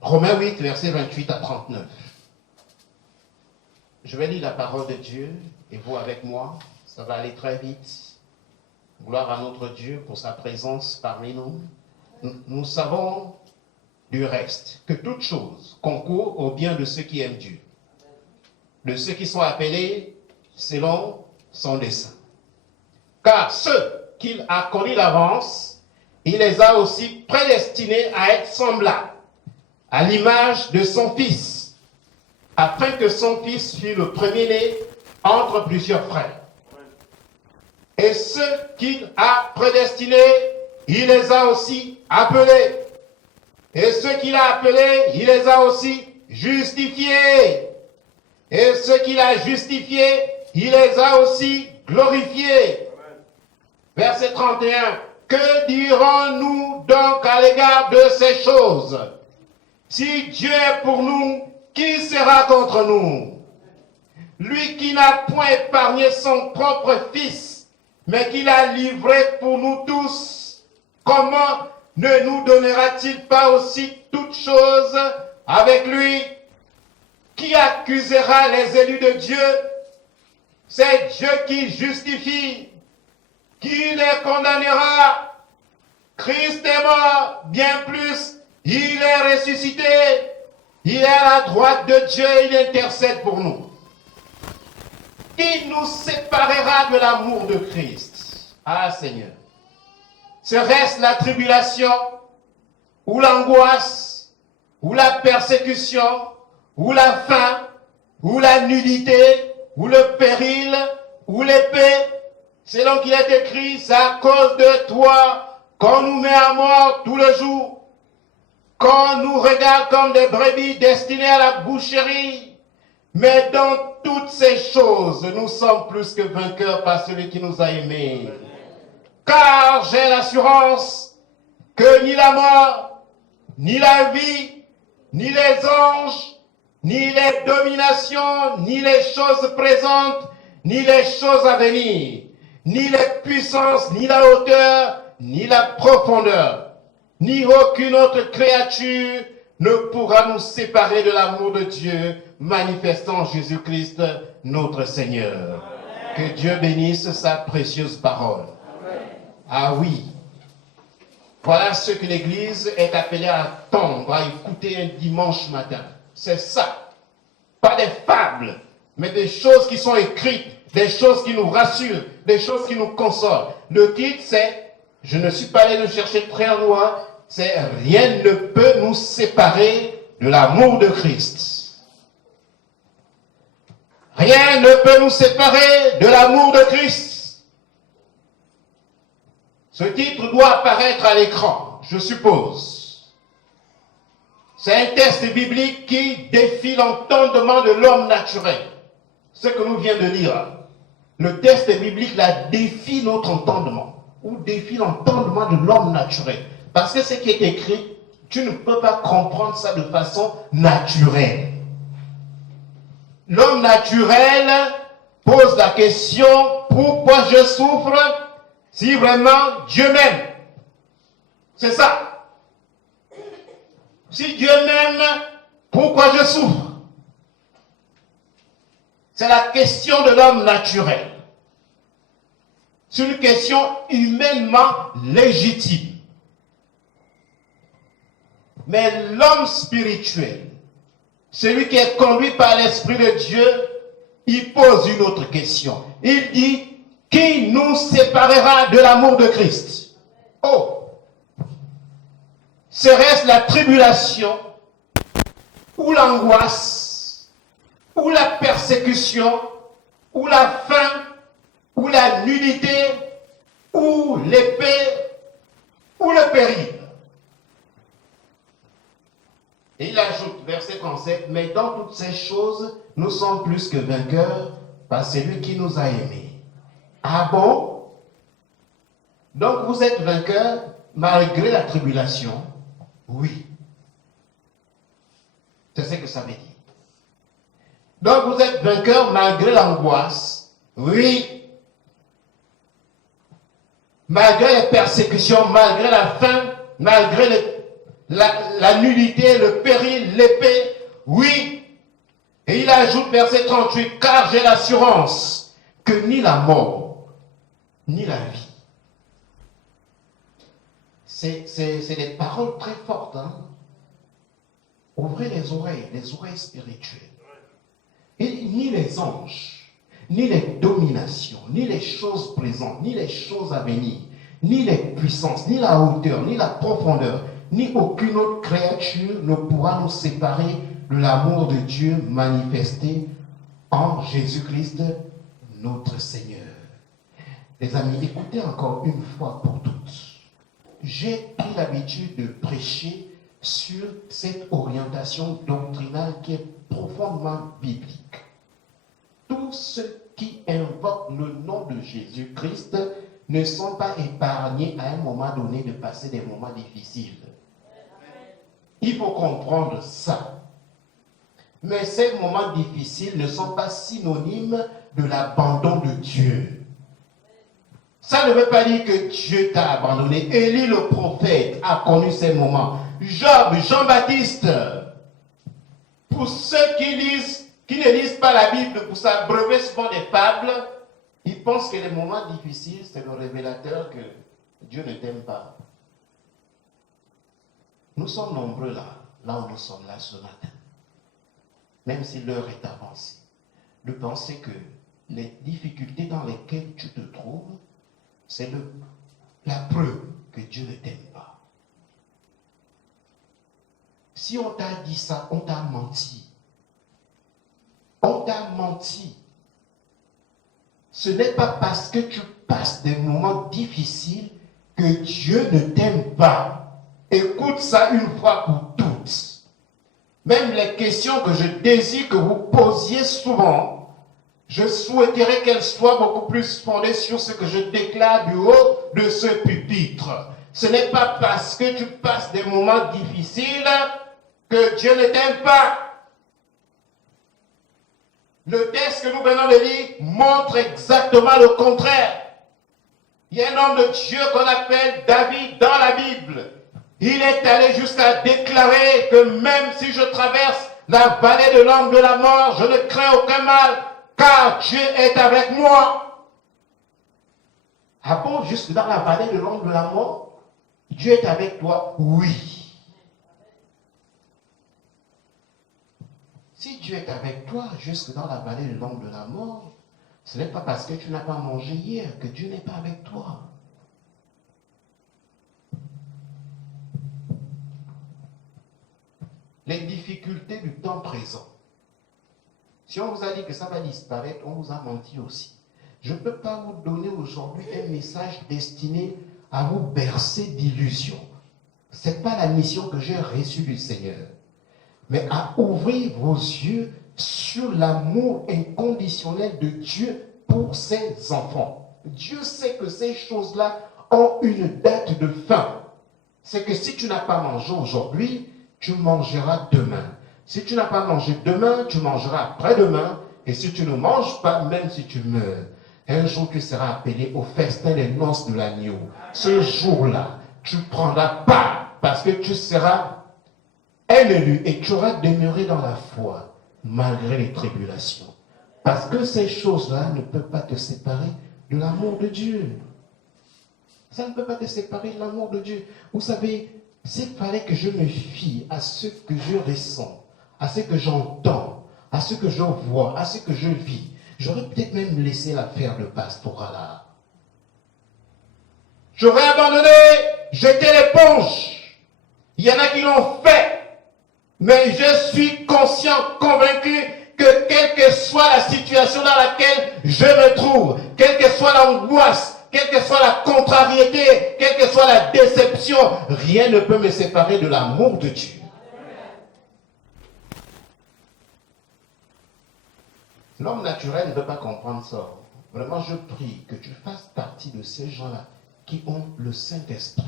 Romains 8, versets 28 à 39. Je vais lire la parole de Dieu et vous avec moi, ça va aller très vite. Gloire à notre Dieu pour sa présence parmi nous. Nous savons du reste que toute chose concourt au bien de ceux qui aiment Dieu, de ceux qui sont appelés selon son dessein. Car ceux qu'il a connus d'avance, il les a aussi prédestinés à être semblables à l'image de son Fils, afin que son Fils fût le premier-né entre plusieurs frères. Et ceux qu'il a prédestinés, il les a aussi appelés. Et ceux qu'il a appelés, il les a aussi justifiés. Et ceux qu'il a justifiés, il les a aussi glorifiés. Verset 31. Que dirons-nous donc à l'égard de ces choses? Si Dieu est pour nous, qui sera contre nous? Lui qui n'a point épargné son propre Fils, mais qui l'a livré pour nous tous, comment ne nous donnera-t-il pas aussi toutes choses avec lui? Qui accusera les élus de Dieu? C'est Dieu qui justifie. Qui les condamnera? Christ est mort, bien plus. Il est ressuscité, il est à la droite de Dieu, il intercède pour nous. Qui nous séparera de l'amour de Christ? Ah Seigneur, serait-ce la tribulation, ou l'angoisse, ou la persécution, ou la faim, ou la nudité, ou le péril, ou l'épée? Selon qu'il est écrit, c'est à cause de toi qu'on nous met à mort tout le jour. Qu'on nous regarde comme des brebis destinées à la boucherie. Mais dans toutes ces choses, nous sommes plus que vainqueurs par celui qui nous a aimés. Car j'ai l'assurance que ni la mort, ni la vie, ni les anges, ni les dominations, ni les choses présentes, ni les choses à venir, ni les puissances, ni la hauteur, ni la profondeur, ni aucune autre créature ne pourra nous séparer de l'amour de Dieu manifestant Jésus-Christ notre Seigneur. Que Dieu bénisse sa précieuse parole. Ah oui, voilà ce que l'Église est appelée à attendre, à écouter un dimanche matin. C'est ça. Pas des fables, mais des choses qui sont écrites, des choses qui nous rassurent, des choses qui nous consolent. Le titre c'est « Je ne suis pas allé le chercher très loin », c'est « Rien ne peut nous séparer de l'amour de Christ ». Rien ne peut nous séparer de l'amour de Christ. Ce titre doit apparaître à l'écran, je suppose. C'est un texte biblique qui défie l'entendement de l'homme naturel. Ce que nous venons de lire. Le texte biblique là défie notre entendement, ou défie l'entendement de l'homme naturel. Parce que ce qui est écrit, tu ne peux pas comprendre ça de façon naturelle. L'homme naturel pose la question, pourquoi je souffre si vraiment Dieu m'aime? C'est ça. Si Dieu m'aime, pourquoi je souffre? C'est la question de l'homme naturel. C'est une question humainement légitime. Mais l'homme spirituel, celui qui est conduit par l'Esprit de Dieu, il pose une autre question. Il dit, qui nous séparera de l'amour de Christ? Oh! Serait-ce la tribulation, ou l'angoisse, ou la persécution, ou la faim, ou la nudité, ou l'épée, ou le péril? Et il ajoute, verset 37, mais dans toutes ces choses, nous sommes plus que vainqueurs par celui qui nous a aimés. Ah bon? Donc vous êtes vainqueurs malgré la tribulation? Oui. C'est ce que ça veut dire. Donc vous êtes vainqueur malgré l'angoisse. Oui. Malgré les persécutions, malgré la faim, malgré la nullité, le péril, l'épée. Oui. Et il ajoute verset 38, car j'ai l'assurance que ni la mort, ni la vie. C'est des paroles très fortes. Hein? Ouvrez les oreilles spirituelles. Et ni les anges, ni les dominations, ni les choses présentes, ni les choses à venir, ni les puissances, ni la hauteur, ni la profondeur, ni aucune autre créature ne pourra nous séparer de l'amour de Dieu manifesté en Jésus-Christ, notre Seigneur. Les amis, écoutez encore une fois pour toutes. J'ai pris l'habitude de prêcher sur cette orientation doctrinale qui est profondément biblique. Tous ceux qui invoquent le nom de Jésus-Christ ne sont pas épargnés à un moment donné de passer des moments difficiles. Il faut comprendre ça. Mais ces moments difficiles ne sont pas synonymes de l'abandon de Dieu. Ça ne veut pas dire que Dieu t'a abandonné. Élie le prophète a connu ces moments. Job, Jean-Baptiste. Pour ceux qui ne lisent pas la Bible, pour s'abreuver souvent des fables, ils pensent que les moments difficiles, c'est le révélateur que Dieu ne t'aime pas. Nous sommes nombreux là où nous sommes là ce matin. Même si l'heure est avancée, de penser que les difficultés dans lesquelles tu te trouves, c'est la preuve que Dieu ne t'aime pas. Si on t'a dit ça, on t'a menti. On t'a menti. Ce n'est pas parce que tu passes des moments difficiles que Dieu ne t'aime pas. Écoute ça une fois pour toutes. Même les questions que je désire que vous posiez souvent, je souhaiterais qu'elles soient beaucoup plus fondées sur ce que je déclare du haut de ce pupitre. Ce n'est pas parce que tu passes des moments difficiles que Dieu ne t'aime pas. Le texte que nous venons de lire montre exactement le contraire. Il y a un homme de Dieu qu'on appelle David dans la Bible. Il est allé jusqu'à déclarer que même si je traverse la vallée de l'ombre de la mort, je ne crains aucun mal, car Dieu est avec moi. Ah bon, jusque dans la vallée de l'ombre de la mort, Dieu est avec toi? Oui. Si Dieu est avec toi jusque dans la vallée de l'ombre de la mort, ce n'est pas parce que tu n'as pas mangé hier que Dieu n'est pas avec toi. Les difficultés du temps présent. Si on vous a dit que ça va disparaître, on vous a menti aussi. Je ne peux pas vous donner aujourd'hui un message destiné à vous bercer d'illusions. Ce n'est pas la mission que j'ai reçue du Seigneur. Mais à ouvrir vos yeux sur l'amour inconditionnel de Dieu pour ses enfants. Dieu sait que ces choses-là ont une date de fin. C'est que si tu n'as pas mangé aujourd'hui, tu mangeras demain. Si tu n'as pas mangé demain, tu mangeras après-demain. Et si tu ne manges pas, même si tu meurs, un jour tu seras appelé au festin des noces de l'agneau. Ce jour-là, tu prendras part parce que tu seras un élu et tu auras demeuré dans la foi malgré les tribulations. Parce que ces choses-là ne peuvent pas te séparer de l'amour de Dieu. Ça ne peut pas te séparer de l'amour de Dieu. Vous savez, s'il fallait que je me fie à ce que je ressens, à ce que j'entends, à ce que je vois, à ce que je vis, j'aurais peut-être même laissé l'affaire de pastorat là. J'aurais abandonné, jeté l'éponge. Il y en a qui l'ont fait. Mais je suis conscient, convaincu que quelle que soit la situation dans laquelle je me trouve, quelle que soit l'angoisse, quelle que soit la contrariété, quelle que soit la déception, rien ne peut me séparer de l'amour de Dieu. L'homme naturel ne peut pas comprendre ça. Vraiment, je prie que tu fasses partie de ces gens-là qui ont le Saint-Esprit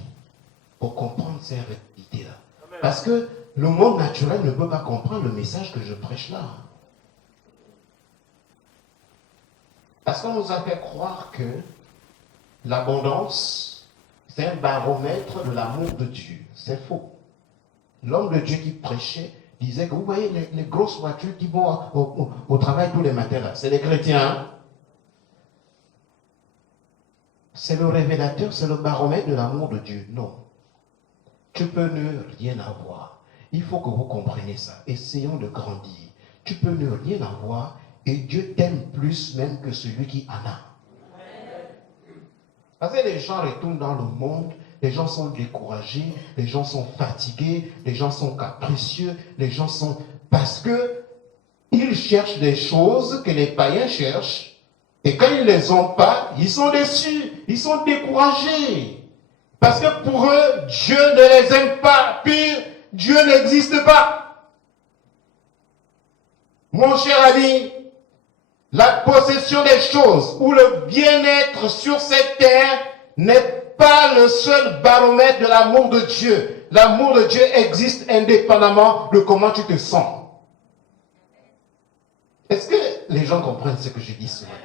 pour comprendre ces réalités-là. Parce que Le monde naturel ne peut pas comprendre le message que je prêche là. Parce qu'on nous a fait croire que l'abondance, c'est un baromètre de l'amour de Dieu. C'est faux. L'homme de Dieu qui prêchait disait que vous voyez les grosses voitures qui vont au travail tous les matins là, c'est les chrétiens. Hein? C'est le révélateur, c'est le baromètre de l'amour de Dieu. Non. Tu peux ne rien avoir. Il faut que vous compreniez ça. Essayons de grandir. Tu peux ne rien avoir et Dieu t'aime plus même que celui qui en a. Parce que les gens retournent dans le monde, les gens sont découragés, les gens sont fatigués, les gens sont capricieux, les gens sont... Parce que ils cherchent des choses que les païens cherchent et quand ils ne les ont pas, ils sont déçus, ils sont découragés. Parce que pour eux, Dieu ne les aime pas. Pire, Dieu n'existe pas. Mon cher ami, la possession des choses ou le bien-être sur cette terre n'est pas le seul baromètre de l'amour de Dieu. L'amour de Dieu existe indépendamment de comment tu te sens. Est-ce que les gens comprennent ce que je dis ce matin?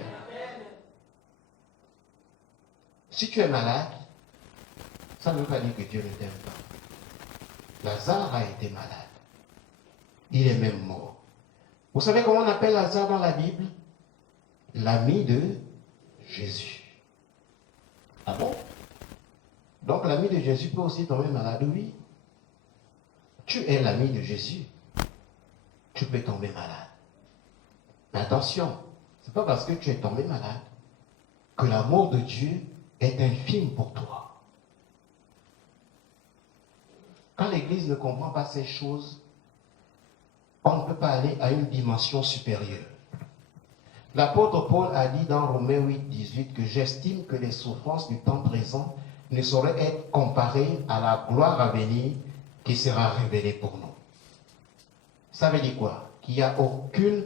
Si tu es malade, ça ne veut pas dire que Dieu ne t'aime pas. Lazare a été malade. Il est même mort. Vous savez comment on appelle Lazare dans la Bible? L'ami de Jésus. Ah bon? Donc l'ami de Jésus peut aussi tomber malade, oui. Tu es l'ami de Jésus. Tu peux tomber malade. Mais attention, ce n'est pas parce que tu es tombé malade que l'amour de Dieu est infime pour toi. Quand l'Église ne comprend pas ces choses, on ne peut pas aller à une dimension supérieure. L'apôtre Paul a dit dans Romains 8, 18 que j'estime que les souffrances du temps présent ne sauraient être comparées à la gloire à venir qui sera révélée pour nous. Ça veut dire quoi? Qu'il n'y a aucune...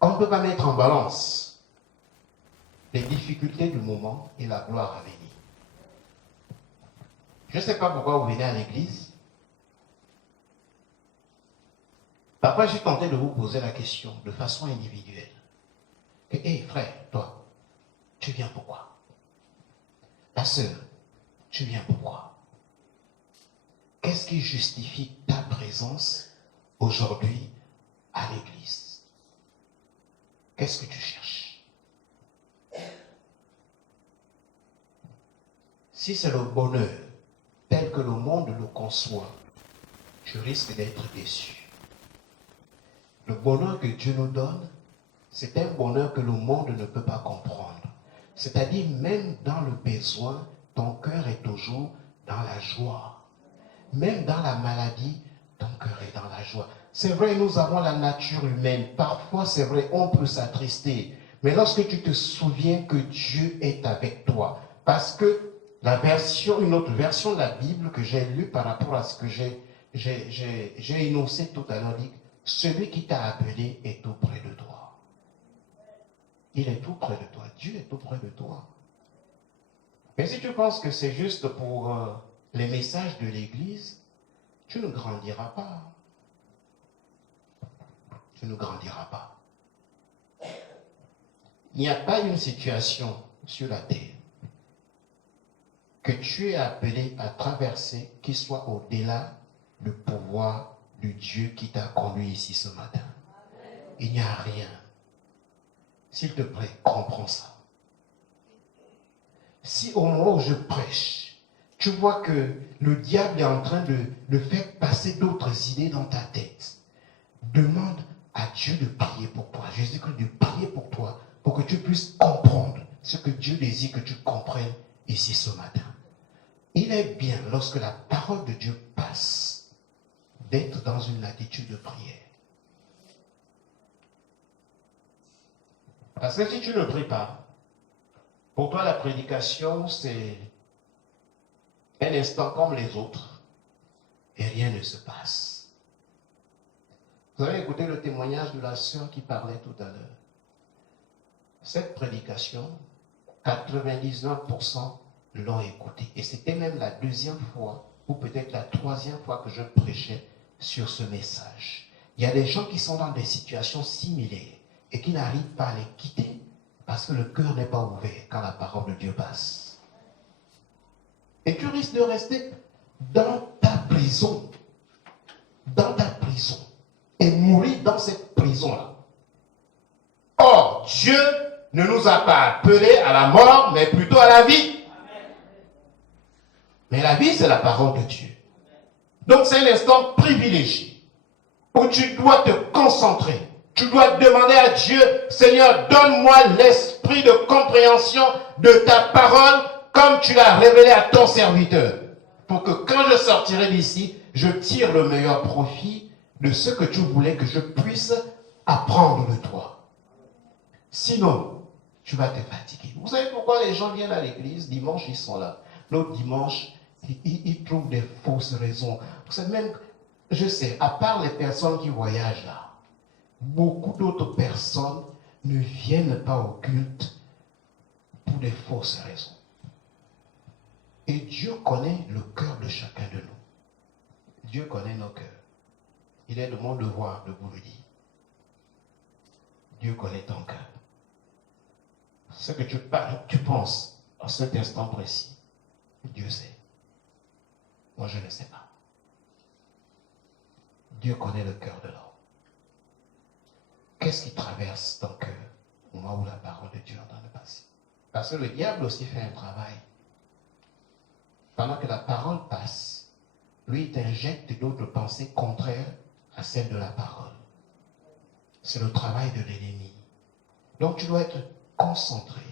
On ne peut pas mettre en balance les difficultés du moment et la gloire à venir. Je ne sais pas pourquoi vous venez à l'église. Parfois, je suis tenté de vous poser la question de façon individuelle. Hé, frère, toi, tu viens pourquoi? Ta sœur, tu viens pourquoi? Qu'est-ce qui justifie ta présence aujourd'hui à l'église? Qu'est-ce que tu cherches? Si c'est le bonheur tel que le monde le conçoit, tu risques d'être déçu. Le bonheur que Dieu nous donne, c'est un bonheur que le monde ne peut pas comprendre. C'est-à-dire, même dans le besoin, ton cœur est toujours dans la joie. Même dans la maladie, ton cœur est dans la joie. C'est vrai, nous avons la nature humaine. Parfois, c'est vrai, on peut s'attrister. Mais lorsque tu te souviens que Dieu est avec toi, parce que une autre version de la Bible que j'ai lue par rapport à ce que j'ai énoncé tout à l'heure dit, celui qui t'a appelé est tout près de toi. Il est tout près de toi. Dieu est tout près de toi. Mais si tu penses que c'est juste pour les messages de l'Église, tu ne grandiras pas. Tu ne grandiras pas. Il n'y a pas une situation sur la terre que tu es appelé à traverser qui soit au-delà du pouvoir du Dieu qui t'a conduit ici ce matin. Il n'y a rien. S'il te plaît, comprends ça. Si au moment où je prêche, tu vois que le diable est en train de faire passer d'autres idées dans ta tête, demande à Dieu de prier pour toi. Jésus-Christ de prier pour toi, pour que tu puisses comprendre ce que Dieu désire que tu comprennes ici ce matin. Il est bien, lorsque la parole de Dieu passe, d'être dans une attitude de prière. Parce que si tu ne pries pas, pour toi la prédication c'est un instant comme les autres et rien ne se passe. Vous avez écouté le témoignage de la sœur qui parlait tout à l'heure. Cette prédication, 99% l'ont écouté. Et c'était même la deuxième fois ou peut-être la troisième fois que je prêchais sur ce message. Il y a des gens qui sont dans des situations similaires et qui n'arrivent pas à les quitter parce que le cœur n'est pas ouvert quand la parole de Dieu passe. Et tu risques de rester dans ta prison, et mourir dans cette prison-là. Or, Dieu ne nous a pas appelés à la mort, mais plutôt à la vie. Mais la vie, c'est la parole de Dieu. Donc, c'est un instant privilégié où tu dois te concentrer. Tu dois demander à Dieu, Seigneur, donne-moi l'esprit de compréhension de ta parole comme tu l'as révélé à ton serviteur. Pour que quand je sortirai d'ici, je tire le meilleur profit de ce que tu voulais que je puisse apprendre de toi. Sinon, tu vas te fatiguer. Vous savez pourquoi les gens viennent à l'église? Dimanche, ils sont là. L'autre dimanche, ils trouvent des fausses raisons. Vous savez même, je sais, à part les personnes qui voyagent là, beaucoup d'autres personnes ne viennent pas au culte pour des fausses raisons. Et Dieu connaît le cœur de chacun de nous. Dieu connaît nos cœurs. Il est de mon devoir de vous le dire. Dieu connaît ton cœur. Ce que tu penses en cet instant précis, Dieu sait. Moi, je ne sais pas. Dieu connaît le cœur de l'homme. Qu'est-ce qui traverse ton cœur au moment où la parole de Dieu est en train de passer? Parce que le diable aussi fait un travail. Pendant que la parole passe, lui, il t'injecte d'autres pensées contraires à celles de la parole. C'est le travail de l'ennemi. Donc tu dois être concentré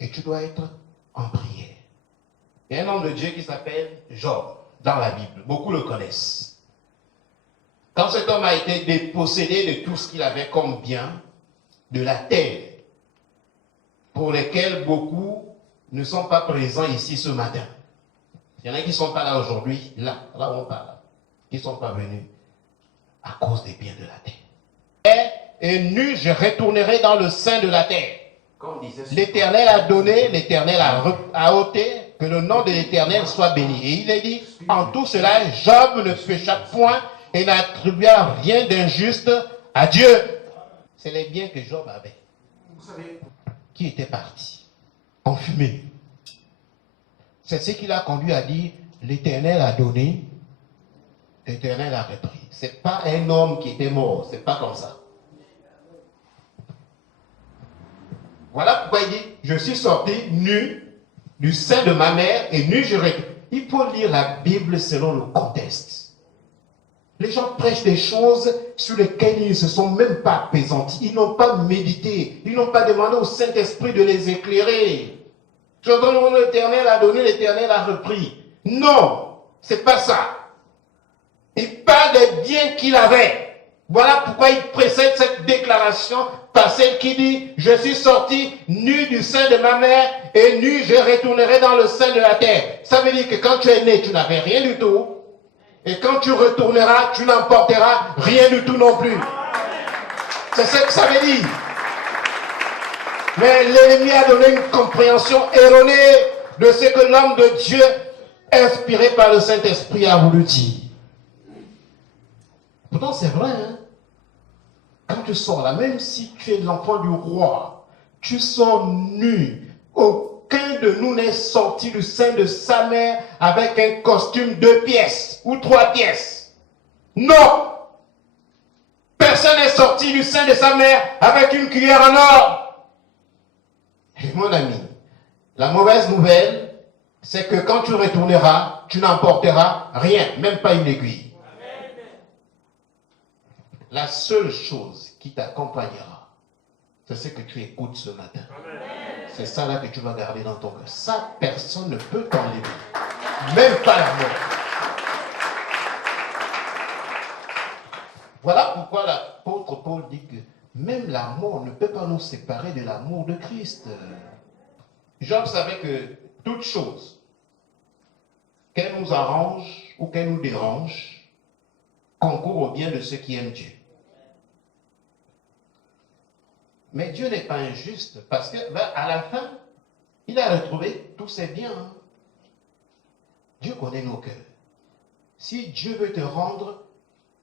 et tu dois être en prière. Il y a un homme de Dieu qui s'appelle Job dans la Bible. Beaucoup le connaissent. Quand cet homme a été dépossédé de tout ce qu'il avait comme bien, de la terre, pour lesquels beaucoup ne sont pas présents ici ce matin. Il y en a qui ne sont pas là aujourd'hui, là où on parle, qui ne sont pas venus à cause des biens de la terre. Et nu, je retournerai dans le sein de la terre. L'Éternel a donné, l'Éternel a ôté, que le nom de l'Éternel soit béni. Et il est dit, en tout cela, Job ne pécha point et n'attribua rien d'injuste à Dieu. C'est les biens que Job avait. Vous savez, qui était parti en fumée. C'est ce qui l'a conduit à dire, l'Éternel a donné, l'Éternel a repris. Ce n'est pas un homme qui était mort, ce n'est pas comme ça. Voilà pourquoi il dit, je suis sorti nu du sein de ma mère et nu je repris. Il faut lire la Bible selon le contexte. Les gens prêchent des choses sur lesquelles ils ne se sont même pas apaisantis. Ils n'ont pas médité. Ils n'ont pas demandé au Saint-Esprit de les éclairer. L'Éternel a donné, l'Éternel a repris. Non, c'est pas ça. Il parle des biens qu'il avait. Voilà pourquoi il précède cette déclaration par celle qui dit, je suis sorti nu du sein de ma mère et nu je retournerai dans le sein de la terre. Ça veut dire que quand tu es né, tu n'avais rien du tout. Et quand tu retourneras, tu n'emporteras rien du tout non plus. C'est ce que ça veut dire. Mais l'ennemi a donné une compréhension erronée de ce que l'homme de Dieu, inspiré par le Saint-Esprit, a voulu dire. Pourtant, c'est vrai, hein? Quand tu sors là, même si tu es l'enfant du roi, tu sors nu. Aucun de nous n'est sorti du sein de sa mère avec un costume 2 pièces ou 3 pièces. Non! Personne n'est sorti du sein de sa mère avec une cuillère en or. Et mon ami, la mauvaise nouvelle, c'est que quand tu retourneras, tu n'emporteras rien, même pas une aiguille. La seule chose qui t'accompagnera, c'est ce que tu écoutes ce matin. C'est ça là que tu vas garder dans ton cœur. Ça, personne ne peut t'enlever. Même pas la mort. Voilà pourquoi l'apôtre Paul dit que même la mort ne peut pas nous séparer de l'amour de Christ. Job savait que toute chose, qu'elle nous arrange ou qu'elle nous dérange, concourt au bien de ceux qui aiment Dieu. Mais Dieu n'est pas injuste parce que à la fin, il a retrouvé tous ses biens. Dieu connaît nos cœurs. Si Dieu veut te rendre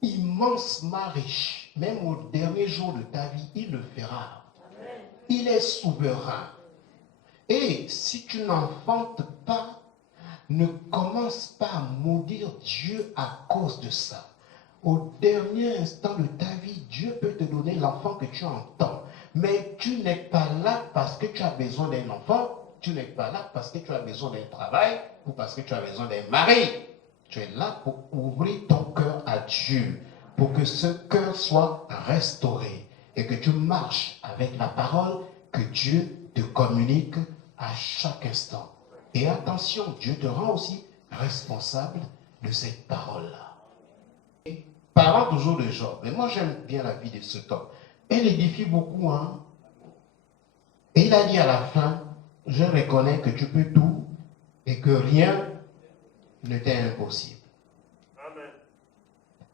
immensement riche, même au dernier jour de ta vie, il le fera. Il est souverain. Et si tu n'enfantes pas, ne commence pas à maudire Dieu à cause de ça. Au dernier instant de ta vie, Dieu peut te donner l'enfant que tu entends. Mais tu n'es pas là parce que tu as besoin d'un enfant. Tu n'es pas là parce que tu as besoin d'un travail ou parce que tu as besoin d'un mari. Tu es là pour ouvrir ton cœur à Dieu, pour que ce cœur soit restauré et que tu marches avec la parole que Dieu te communique à chaque instant. Et attention, Dieu te rend aussi responsable de cette parole-là. Parlant toujours de Job, mais moi j'aime bien la vie de cet homme. Elle édifie beaucoup, hein. Et il a dit à la fin, je reconnais que tu peux tout et que rien ne t'est impossible. Amen.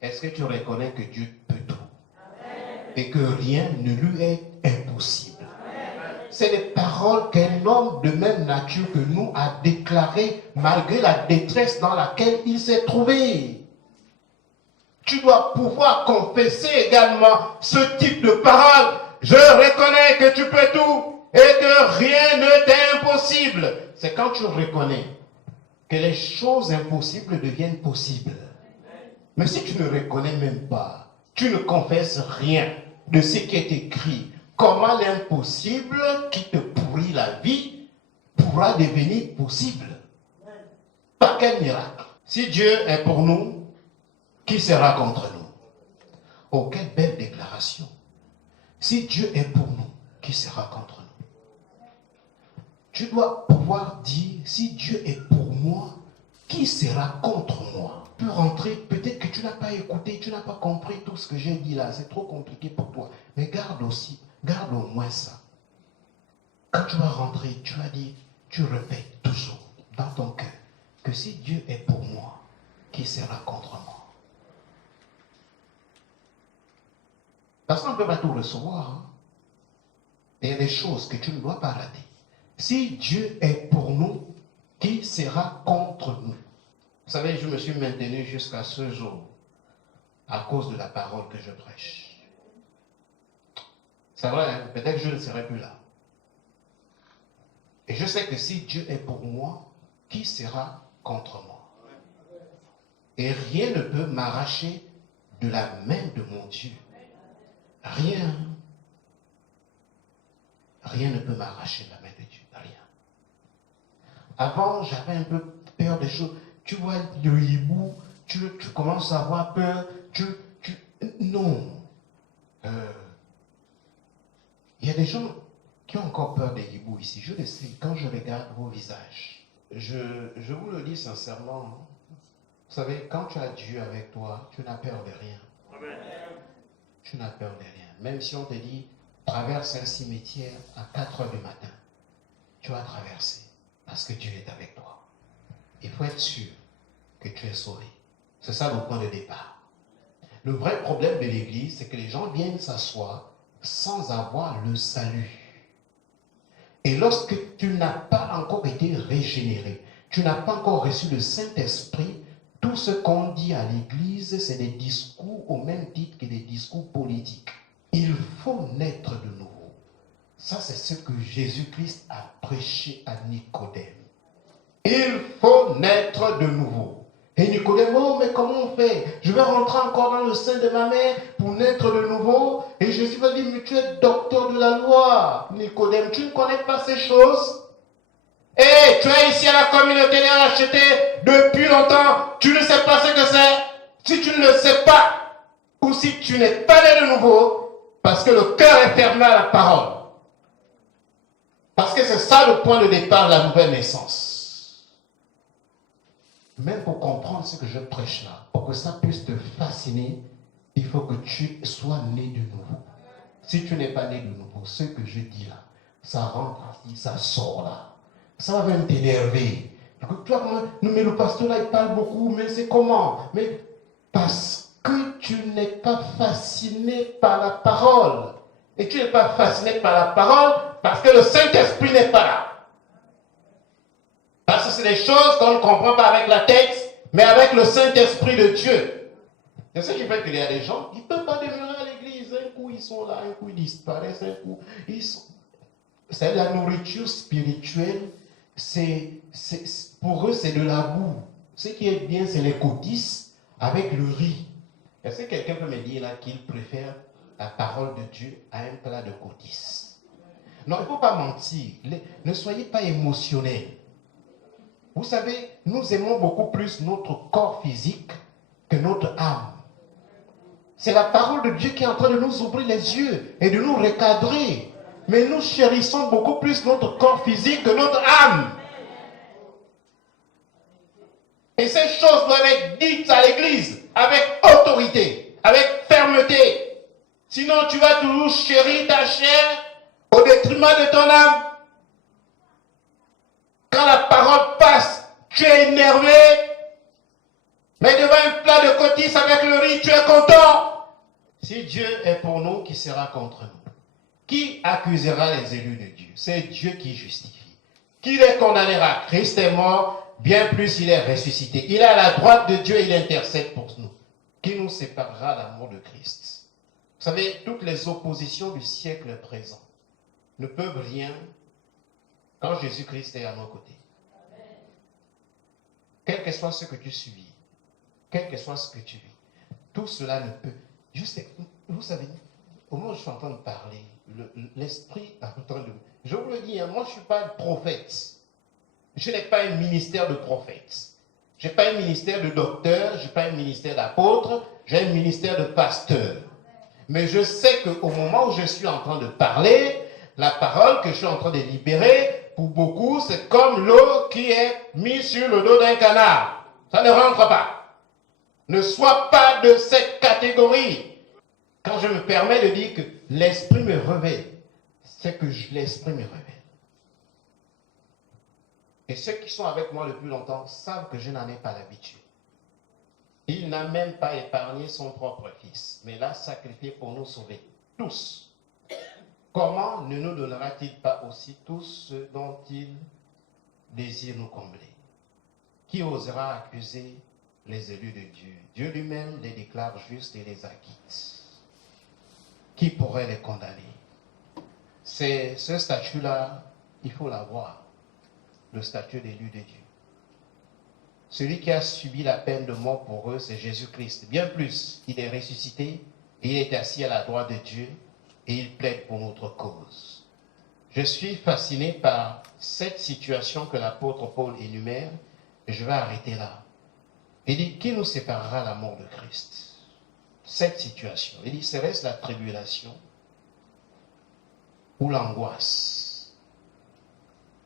Est-ce que tu reconnais que Dieu peut tout? Amen. Et que rien ne lui est impossible? Amen. C'est les paroles qu'un homme de même nature que nous a déclarées malgré la détresse dans laquelle il s'est trouvé. Tu dois pouvoir confesser également ce type de paroles. Je reconnais que tu peux tout et que rien ne t'est impossible. C'est quand tu reconnais que les choses impossibles deviennent possibles. Mais si tu ne reconnais même pas, tu ne confesses rien de ce qui est écrit, comment l'impossible qui te pourrit la vie pourra devenir possible? Par quel miracle? Si Dieu est pour nous, qui sera contre nous? Oh, quelle belle déclaration. Si Dieu est pour nous, qui sera contre nous? Tu dois pouvoir dire, si Dieu est pour moi, qui sera contre moi? Tu peux rentrer, peut-être que tu n'as pas écouté, tu n'as pas compris tout ce que j'ai dit là, c'est trop compliqué pour toi. Mais garde au moins ça. Quand tu vas rentrer, tu vas dire, tu répètes toujours dans ton cœur, que si Dieu est pour moi, qui sera contre moi? Parce qu'on ne peut pas tout recevoir. Hein? Il y a des choses que tu ne dois pas rater. Si Dieu est pour nous, qui sera contre nous? Vous savez, je me suis maintenu jusqu'à ce jour à cause de la parole que je prêche. C'est vrai, hein? Peut-être que je ne serai plus là. Et je sais que si Dieu est pour moi, qui sera contre moi? Et rien ne peut m'arracher de la main de mon Dieu. Rien. Rien ne peut m'arracher de la main de Dieu. Rien. Avant, j'avais un peu peur des choses. Tu vois le hibou, tu commences à avoir peur. Non. Il y a des gens qui ont encore peur des hiboux ici. Je le sais, quand je regarde vos visages. Je vous le dis sincèrement. Hein. Vous savez, quand tu as Dieu avec toi, tu n'as peur de rien. Amen. Tu n'as peur de rien. Même si on te dit, traverse un cimetière à 4 heures du matin, tu vas traverser parce que Dieu est avec toi. Il faut être sûr que tu es sauvé. C'est ça le point de départ. Le vrai problème de l'Église, c'est que les gens viennent s'asseoir sans avoir le salut. Et lorsque tu n'as pas encore été régénéré, tu n'as pas encore reçu le Saint-Esprit, tout ce qu'on dit à l'Église, c'est des discours au même titre que des discours politiques. Il faut naître de nouveau. Ça, c'est ce que Jésus-Christ a prêché à Nicodème. Il faut naître de nouveau. Et Nicodème, oh, mais comment on fait? Je vais rentrer encore dans le sein de ma mère pour naître de nouveau. Et Jésus va dire, mais tu es docteur de la loi. Nicodème, tu ne connais pas ces choses? Et tu es ici à la communauté acheté depuis longtemps. Tu ne sais pas ce que c'est. Si tu ne le sais pas, ou si tu n'es pas né de nouveau, parce que le cœur est fermé à la parole. Parce que c'est ça le point de départ de la nouvelle naissance. Même pour comprendre ce que je prêche là, pour que ça puisse te fasciner, il faut que tu sois né de nouveau. Si tu n'es pas né de nouveau, ce que je dis là, ça rentre ici, ça sort là. Ça va même t'énerver. Toi, mais le pasteur là, il parle beaucoup, mais c'est comment? Mais parce que tu n'es pas fasciné par la parole. Et tu n'es pas fasciné par la parole parce que le Saint-Esprit n'est pas là. Parce que c'est des choses qu'on ne comprend pas avec la tête, mais avec le Saint-Esprit de Dieu. C'est ce qui fait qu'il y a des gens qui ne peuvent pas demeurer à l'église. Un coup, ils sont là, un coup, ils disparaissent, un coup, ils sont... C'est la nourriture spirituelle. Pour eux, c'est de la boue. Ce qui est bien, c'est les cotises avec le riz. Est-ce que quelqu'un peut me dire là qu'il préfère la parole de Dieu à un plat de cotises? Non, il ne faut pas mentir. Ne soyez pas émotionnels. Vous savez, nous aimons beaucoup plus notre corps physique que notre âme. C'est la parole de Dieu qui est en train de nous ouvrir les yeux et de nous recadrer. Mais nous chérissons beaucoup plus notre corps physique que notre âme. Et ces choses doivent être dites à l'église avec autorité, avec fermeté. Sinon, tu vas toujours chérir ta chair au détriment de ton âme. Quand la parole passe, tu es énervé. Mais devant un plat de cotises avec le riz, tu es content. Si Dieu est pour nous, qui sera contre nous? Qui accusera les élus de Dieu? C'est Dieu qui justifie. Qui les condamnera? Christ est mort. Bien plus, il est ressuscité. Il est à la droite de Dieu, il intercède pour nous. Qui nous séparera de l'amour de Christ? Vous savez, toutes les oppositions du siècle présent ne peuvent rien quand Jésus-Christ est à nos côtés. Quel que soit ce que tu subis, quel que soit ce que tu vis, tout cela ne peut. Vous savez, au moment où je suis en train de parler, l'esprit est en train de... Je vous le dis, moi je ne suis pas un prophète. Je n'ai pas un ministère de prophète. Je n'ai pas un ministère de docteur, je n'ai pas un ministère d'apôtre, j'ai un ministère de pasteur. Mais je sais qu'au moment où je suis en train de parler, la parole que je suis en train de libérer, pour beaucoup, c'est comme l'eau qui est mise sur le dos d'un canard. Ça ne rentre pas. Ne sois pas de cette catégorie. Quand je me permets de dire que l'esprit me révèle, c'est que l'esprit me révèle. Et ceux qui sont avec moi le plus longtemps savent que je n'en ai pas l'habitude. Il n'a même pas épargné son propre fils, mais l'a sacrifié pour nous sauver, tous. Comment ne nous donnera-t-il pas aussi tous ce dont il désire nous combler? Qui osera accuser les élus de Dieu? Dieu lui-même les déclare justes et les acquitte. Qui pourrait les condamner? C'est ce statut-là, il faut l'avoir. Le statut d'élu de Dieu. Celui qui a subi la peine de mort pour eux, c'est Jésus-Christ. Bien plus, il est ressuscité et il est assis à la droite de Dieu et il plaide pour notre cause. Je suis fasciné par cette situation que l'apôtre Paul énumère et je vais arrêter là. Il dit, qui nous séparera de l'amour de Christ? Cette situation. Il dit, serait-ce la tribulation ou l'angoisse?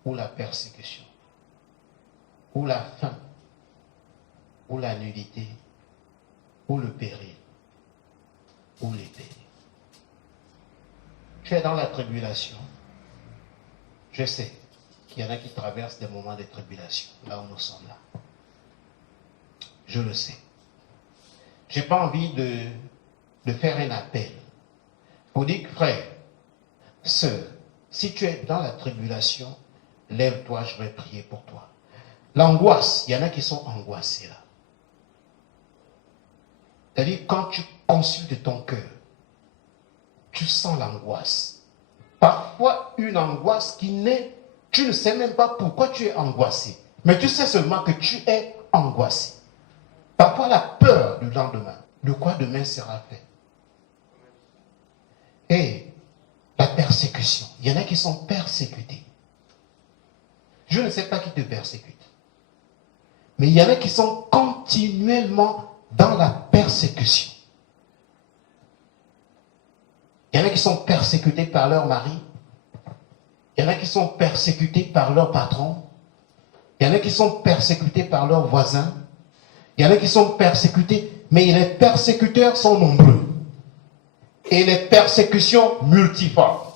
Ou la persécution, ou la faim, ou la nudité, ou le péril, ou l'épée. Tu es dans la tribulation. Je sais qu'il y en a qui traversent des moments de tribulation, là où nous sommes là. Je le sais. Je n'ai pas envie de faire un appel pour dire, frère, sœur, si tu es dans la tribulation, lève-toi, je vais prier pour toi. L'angoisse, il y en a qui sont angoissés là. C'est-à-dire, quand tu consultes ton cœur, tu sens l'angoisse. Parfois, une angoisse qui naît, tu ne sais même pas pourquoi tu es angoissé. Mais tu sais seulement que tu es angoissé. Parfois, la peur du lendemain. De quoi demain sera fait. Et la persécution. Il y en a qui sont persécutés. Je ne sais pas qui te persécute. Mais il y en a qui sont continuellement dans la persécution. Il y en a qui sont persécutés par leur mari. Il y en a qui sont persécutés par leur patron. Il y en a qui sont persécutés par leurs voisins. Il y en a qui sont persécutés. Mais les persécuteurs sont nombreux. Et les persécutions multiformes.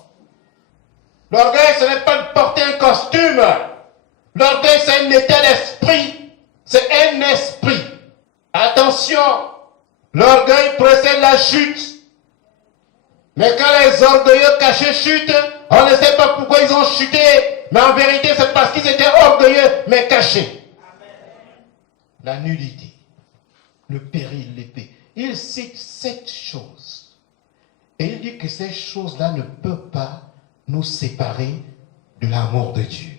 L'orgueil, ce n'est pas de porter un costume. L'orgueil, c'est un état d'esprit. C'est un esprit. Attention, l'orgueil précède la chute. Mais quand les orgueilleux cachés chutent, on ne sait pas pourquoi ils ont chuté. Mais en vérité, c'est parce qu'ils étaient orgueilleux, mais cachés. la nudité, le péril, l'épée. Il cite 7 choses. Et il dit que ces choses-là ne peuvent pas nous séparer de l'amour de Dieu.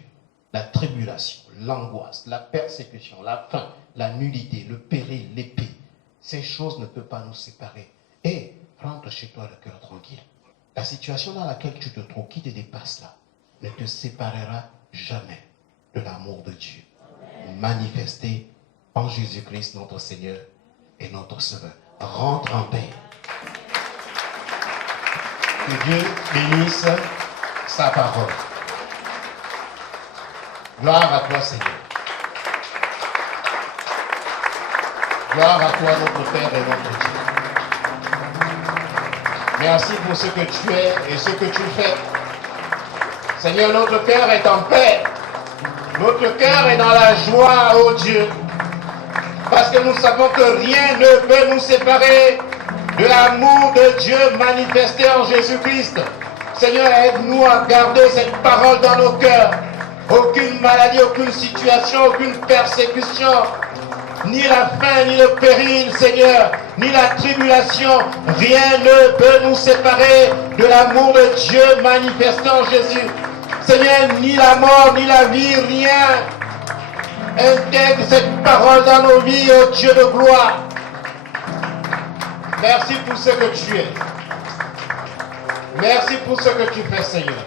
La tribulation, l'angoisse, la persécution, la faim, la nudité, le péril, l'épée. Ces choses ne peuvent pas nous séparer. Et rentre chez toi le cœur tranquille. La situation dans laquelle tu te trouves, qui te dépasse là, ne te séparera jamais de l'amour de Dieu. Manifesté en Jésus-Christ, notre Seigneur et notre Sauveur. Rentre en paix. Que Dieu bénisse sa parole. Gloire à toi, Seigneur. Gloire à toi, notre Père et notre Dieu. Merci pour ce que tu es et ce que tu fais. Seigneur, notre cœur est en paix. Notre cœur est dans la joie, ô Dieu. Parce que nous savons que rien ne peut nous séparer de l'amour de Dieu manifesté en Jésus-Christ. Seigneur, aide-nous à garder cette parole dans nos cœurs. Aucune maladie, aucune situation, aucune persécution, ni la faim, ni le péril, Seigneur, ni la tribulation, rien ne peut nous séparer de l'amour de Dieu manifesté en Jésus. Seigneur, ni la mort, ni la vie, rien. Intègre cette parole dans nos vies, ô Dieu de gloire. Merci pour ce que tu es. Merci pour ce que tu fais, Seigneur.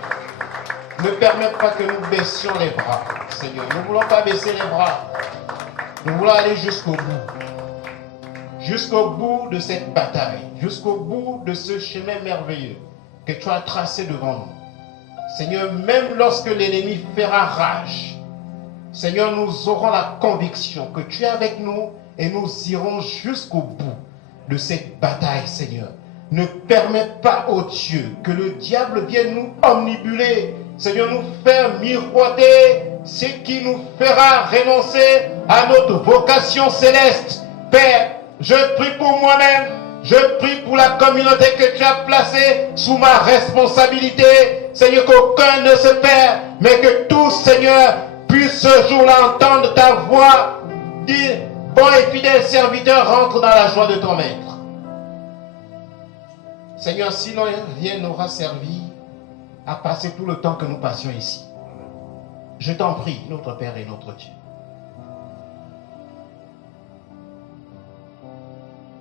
Ne permets pas que nous baissions les bras, Seigneur. Nous ne voulons pas baisser les bras. Nous voulons aller jusqu'au bout. Jusqu'au bout de cette bataille. Jusqu'au bout de ce chemin merveilleux que tu as tracé devant nous. Seigneur, même lorsque l'ennemi fera rage, Seigneur, nous aurons la conviction que tu es avec nous et nous irons jusqu'au bout de cette bataille, Seigneur. Ne permets pas, ô Dieu, que le diable vienne nous omnibuler, Seigneur, nous faire miroiter ce qui nous fera renoncer à notre vocation céleste. Père, je prie pour moi-même, je prie pour la communauté que tu as placée sous ma responsabilité. Seigneur, qu'aucun ne se perd, mais que tous, Seigneur, puissent ce jour-là entendre ta voix, dire, bon et fidèle serviteur, rentre dans la joie de ton maître. Seigneur, sinon rien n'aura servi à passer tout le temps que nous passions ici. Je t'en prie, notre Père et notre Dieu.